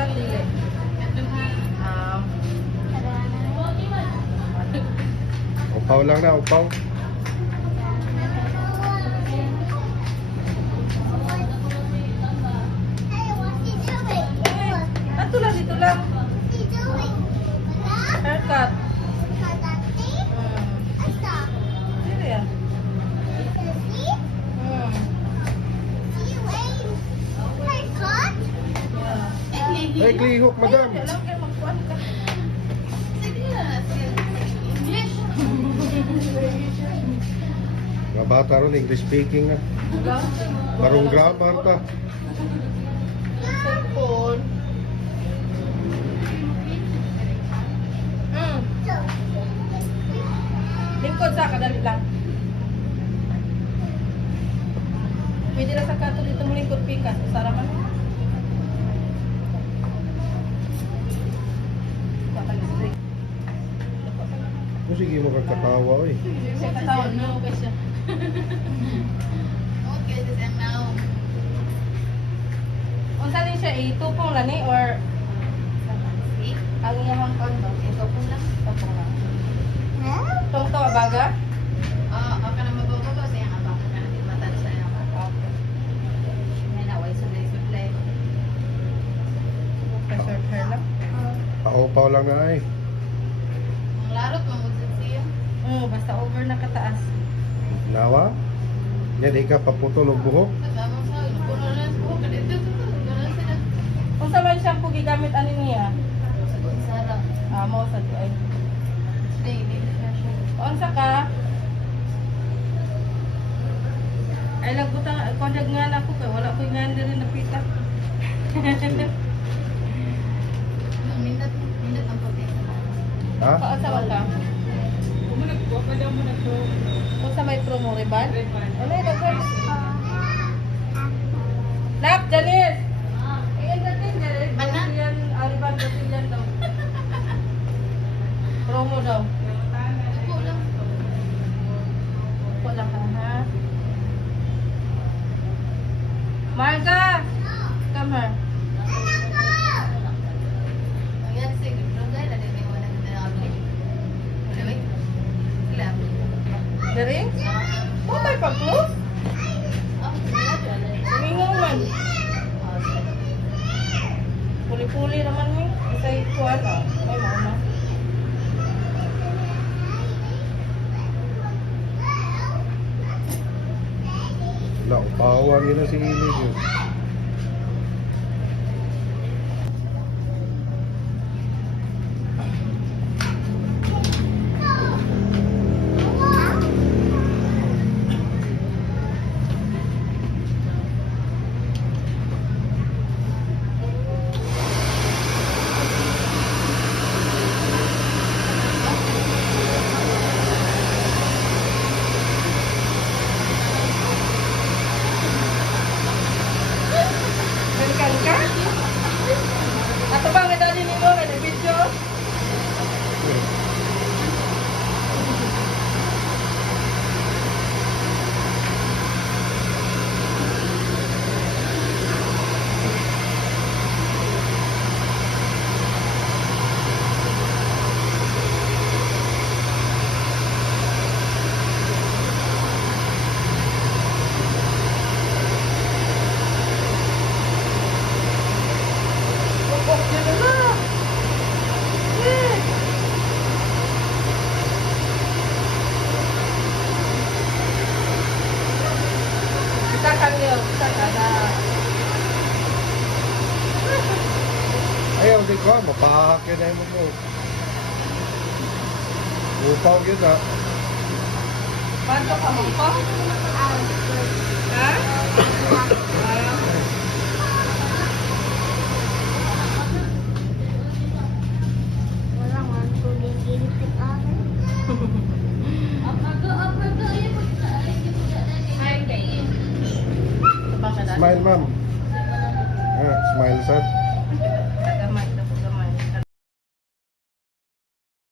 Kang dili. Upaw lang na, upaw. Ato lang, dito lang. Haircut. Dito yan. Ay, klihok, madam. Alam kayo magkuhan ka. Mga bata ron, English speaking na. Barong grammar ta. Cellphone. Lingkod sa kadali lang. Pwede lang sa kato dito mo lingkod pikas. Usara man. Kung sige mo kagkatawa, oy. Siya katawan mo okay siya. Unsa din siya itupong lani or ang iyang kondo itupong lang. Itupong lang. Tong to abaga? Short hair lang. Paupaw lang na ay. Basta over na kataas. Nawa? Yan, di ka paputol og buhok. Kung sa man shampoo gigamit ani niya? Mo sa ay. Unsa ka? Ay lagbutang kondag nga na ako kay wala ko nga diri napita. Ha? Kaon sa ka? Kung sa may promo riban? Ano yung dagdag? Nak, Janice! Iyan natin, Janice. Brazilian, riban, Brazilian daw. Promo daw. Upo lang ka, ha? Marga! Come here. Dari? Oh, may pag-close? Mingaw man. Puli-puli naman mo. Isa ikuan, oh. May mauna. Naupawan yun na si Ilis yun. Balikan ka? Ato ba nga dali nimo nga video? Kita kanyo, kita kada. Ayaw, di ko, mapahakin na yung mo. Upaw yun na. Paano ka mo pa? Ha? Smile, ma'am. Smile, sad.